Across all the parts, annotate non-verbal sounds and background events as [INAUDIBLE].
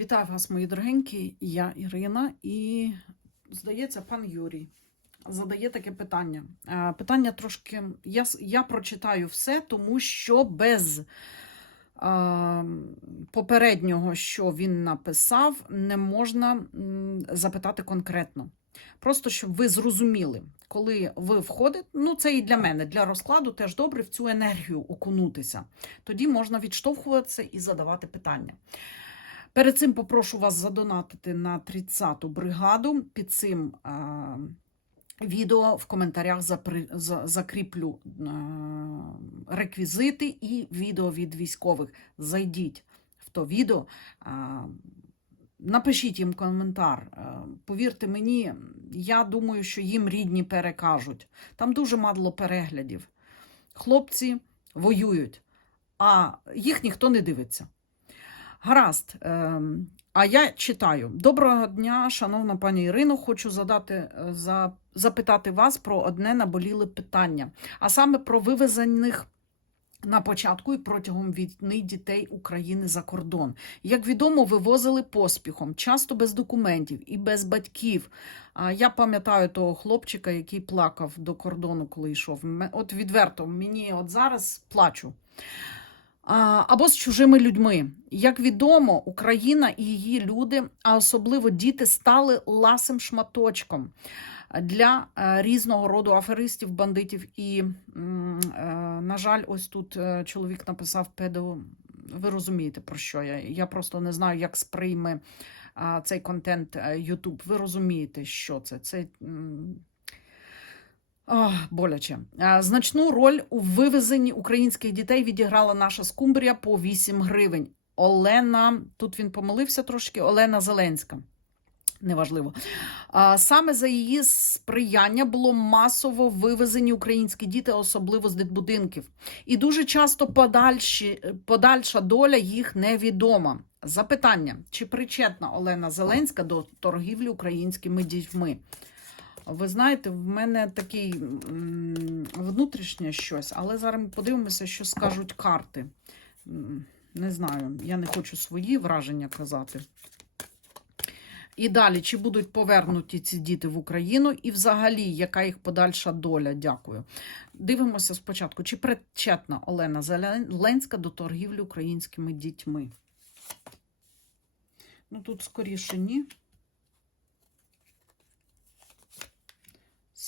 Вітаю вас, мої дорогенькі. Я Ірина, і здається, пан Юрій задає таке питання. Е, Питання трошки. Я, я прочитаю все, тому що без е, попереднього, що він написав, не можна запитати конкретно. Просто щоб ви зрозуміли, коли ви входите, ну це і для мене, для розкладу теж добре в цю енергію окунутися. Тоді можна відштовхуватися і задавати питання. Перед цим попрошу вас задонатити на 30-ту бригаду. Під цим відео в коментарях закріплю реквізити і відео від військових. Зайдіть в то відео. Напишіть їм коментар. Повірте мені, я думаю, що їм рідні перекажуть. Там дуже мало переглядів. Хлопці воюють, а їх ніхто не дивиться. Гаразд. ем, А я читаю. Доброго дня, шановна пані Ірино. Хочу задати е, за, запитати вас про одне наболіле питання, а саме про вивезених на початку і протягом війни дітей України за кордон. Як відомо, вивозили поспіхом, часто без документів і без батьків. Я пам'ятаю того хлопчика, який плакав до кордону, коли йшов. От відверто, мені от зараз плачу. Або з чужими людьми. Як відомо, Україна і її люди, а особливо діти, стали ласим шматочком для е, різного роду аферистів, бандитів. І, е, на жаль, ось тут е, чоловік написав педо. Ви розумієте, про що я? Я просто не знаю, як сприйме цей контент YouTube. Ви розумієте, що це? Це. Ох, боляче. Значну роль у вивезенні українських дітей відіграла наша скумбрія по 8 гривень. Олена, тут він помилився трошки, Олена Зеленська. Неважливо. Саме за її сприяння було масово вивезені українські діти, особливо з дитбудинків. І дуже часто подальші, подальша доля їх невідома. Запитання: чи причетна Олена Зеленська до торгівлі українськими дітьми? Ви знаєте, в мене такий внутрішнє щось, але зараз ми подивимося, що скажуть карти. Не знаю, я не хочу свої враження казати. І далі, чи будуть повернуті ці діти в Україну, і взагалі, яка їх подальша доля? Дякую. Дивимося спочатку, чи причетна Олена Зеленська до торгівлі українськими дітьми? Ну, тут скоріше ні.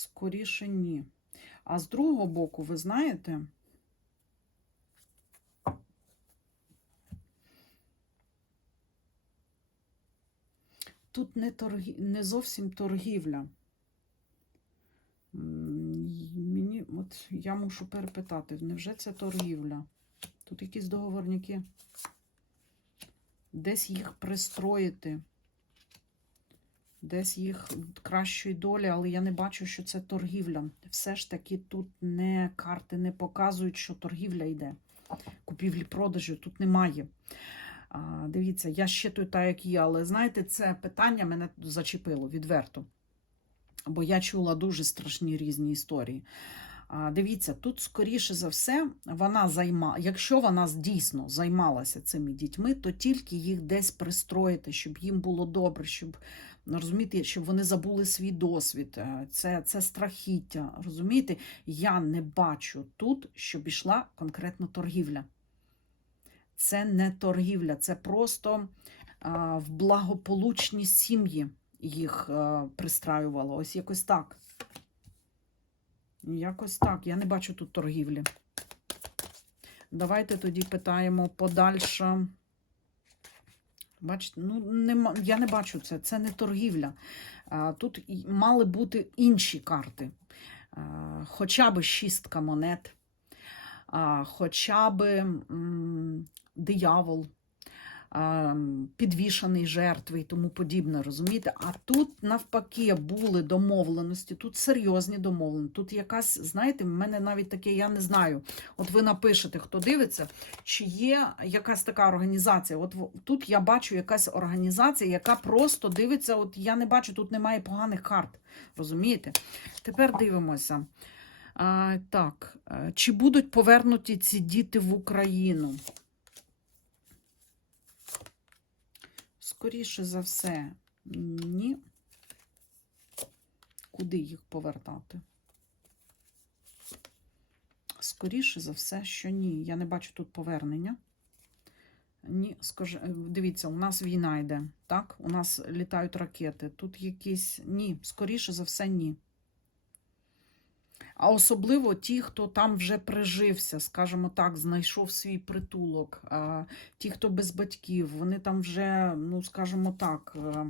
Скоріше ні. А з другого боку, ви знаєте, тут не, торгі... не зовсім торгівля. Мені, от я мушу перепитати, невже це торгівля? Тут якісь договорники. Десь їх пристроїти десь їх кращої долі, але я не бачу, що це торгівля. Все ж таки тут не карти не показують, що торгівля йде. Купівлі-продажу тут немає. А, дивіться, я щитую так, як є, але знаєте, це питання мене зачепило відверто. Бо я чула дуже страшні різні історії. А, Дивіться, тут, скоріше за все, вона займа, якщо вона дійсно займалася цими дітьми, то тільки їх десь пристроїти, щоб їм було добре, щоб розумієте, щоб вони забули свій досвід. Е, Це, це страхіття. Розумієте, я не бачу тут, щоб йшла конкретно торгівля. Це не торгівля, це просто а, в благополучні сім'ї їх а, пристраювало. Ось якось так. Якось так. Я не бачу тут торгівлі. Давайте тоді питаємо подальше. Бачите, ну нема, я не бачу це. Це не торгівля. Тут мали бути інші карти. Хоча б шістка монет, хоча б диявол, підвішаний жертви і тому подібне, розумієте? А тут навпаки були домовленості, тут серйозні домовленості. Тут якась, знаєте, в мене навіть таке, я не знаю. От ви напишете, хто дивиться, чи є якась така організація. От тут я бачу якась організація, яка просто дивиться. От я не бачу, тут немає поганих карт. Розумієте? Тепер дивимося. А, так, е, чи будуть повернуті ці діти в Україну? Скоріше за все, ні. Куди їх повертати? Скоріше за все, що ні. Я не бачу тут повернення. Ні, скажи, е, дивіться, у нас війна йде, так? У нас літають ракети. Тут якісь ні, скоріше за все, ні. А особливо ті, хто там вже прижився, скажімо так, знайшов свій притулок, ті, хто без батьків, вони там вже, ну, скажімо так, е,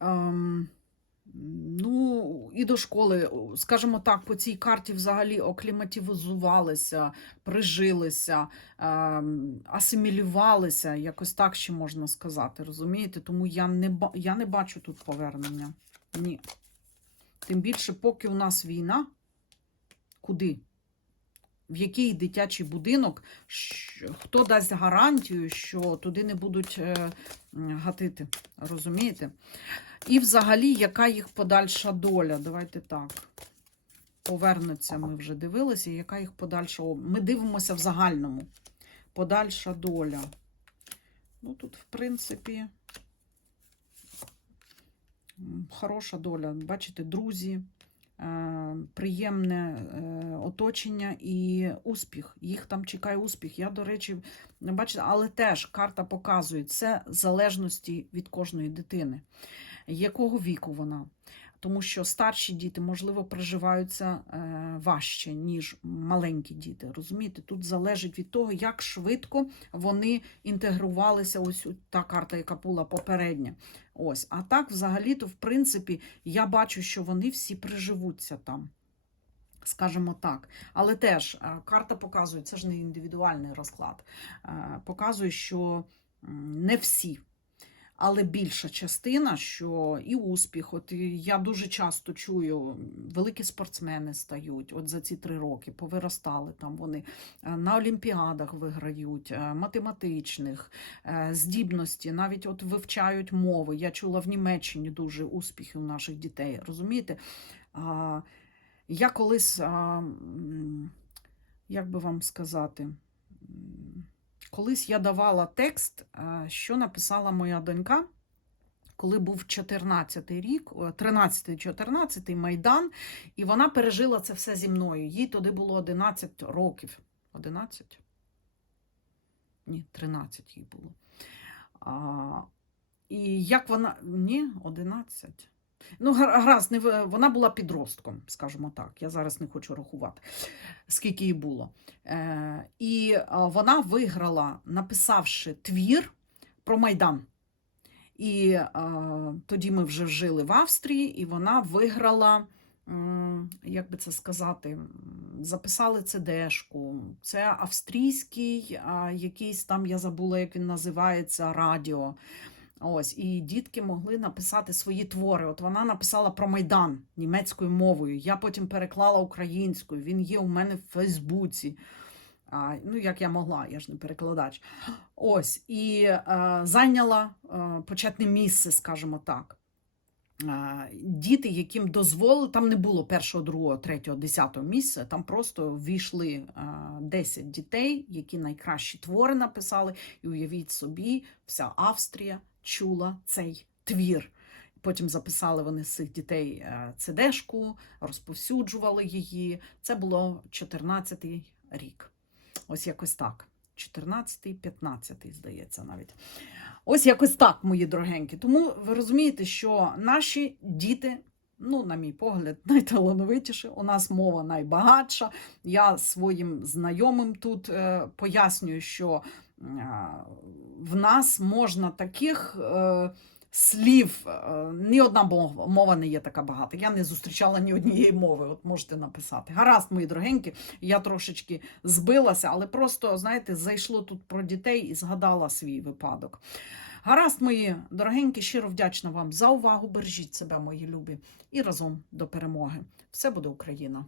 ем, ну, і до школи, скажімо так, по цій карті взагалі окліматизувалися, прижилися, ем, асимілювалися, якось так ще можна сказати, розумієте? Тому я не, я не бачу тут повернення. Ні. Тим більше, поки у нас війна, куди? В який дитячий будинок, хто дасть гарантію, що туди не будуть е, гатити, розумієте? І взагалі, яка їх подальша доля? Давайте так. Повернуться, ми вже дивилися, яка їх подальша. Ми дивимося в загальному. Подальша доля. Ну, тут, в принципі, хороша доля. Бачите, друзі, е, приємне е, оточення і успіх. Їх там чекає успіх. Я, до речі, бачите, але теж карта показує це залежності від кожної дитини. Якого віку вона? Тому що старші діти, можливо, приживаються е, важче, ніж маленькі діти. Розумієте, тут залежить від того, як швидко вони інтегрувалися. Ось та карта, яка була попередня. Ось, а так, взагалі-то, в принципі, я бачу, що вони всі приживуться там. Скажімо так. Але теж е, карта показує, це ж не індивідуальний розклад. е, Показує, що не всі. Але більша частина, що і успіх. От я дуже часто чую, великі спортсмени стають от за ці три роки, повиростали там вони е, на олімпіадах виграють, е, математичних е, здібності, навіть от вивчають мови. Я чула в Німеччині дуже успіхи у наших дітей. Розумієте? Я колись, як би вам сказати, колись я давала текст, е, що написала моя донька, коли був 14-й рік, 13-14 й Майдан, і вона пережила це все зі мною. Їй тоді було 11 років. 11? Ні, 13 їй було. А, і як вона. Ні, 11. Ну, гаразд, не вона була підростком, скажімо так. Я зараз не хочу рахувати, скільки їй було. Е, і вона виграла, написавши твір про Майдан. І а, тоді ми вже жили в Австрії, і вона виграла, як би це сказати, записали CD-шку. Це австрійський, якийсь там, я забула, як він називається, радіо. Ось, і дітки могли написати свої твори. От вона написала про Майдан німецькою мовою. Я потім переклала українською. Він є у мене в Фейсбуці. А, ну, як я могла, я ж не перекладач. Ось, і е, зайняла е, почетне місце, скажімо так. Е, Діти, яким дозволили, там не було першого, другого, третього, десятого місця, там просто війшли е, 10 дітей, які найкращі твори написали. І уявіть собі, вся Австрія чула цей твір. Потім записали вони з цих дітей е, CD-шку, розповсюджували її. Це було 14-й рік. Ось якось так. 14-й, 15-й, здається, навіть. Ось якось так, мої дорогенькі. Тому ви розумієте, що наші діти, ну, на мій погляд, [LAUGHS] найталановитіші, у нас мова найбагатша. Я своїм знайомим тут е, пояснюю, що в нас можна таких. Е, Слів, е, ні одна мова, не є така багата. Я не зустрічала ні однієї мови. От можете написати. Гаразд, мої дорогенькі, я трошечки збилася, але просто, знаєте, зайшло тут про дітей і згадала свій випадок. Гаразд, мої дорогенькі, щиро вдячна вам за увагу. Бережіть себе, мої любі, і разом до перемоги. Все буде Україна!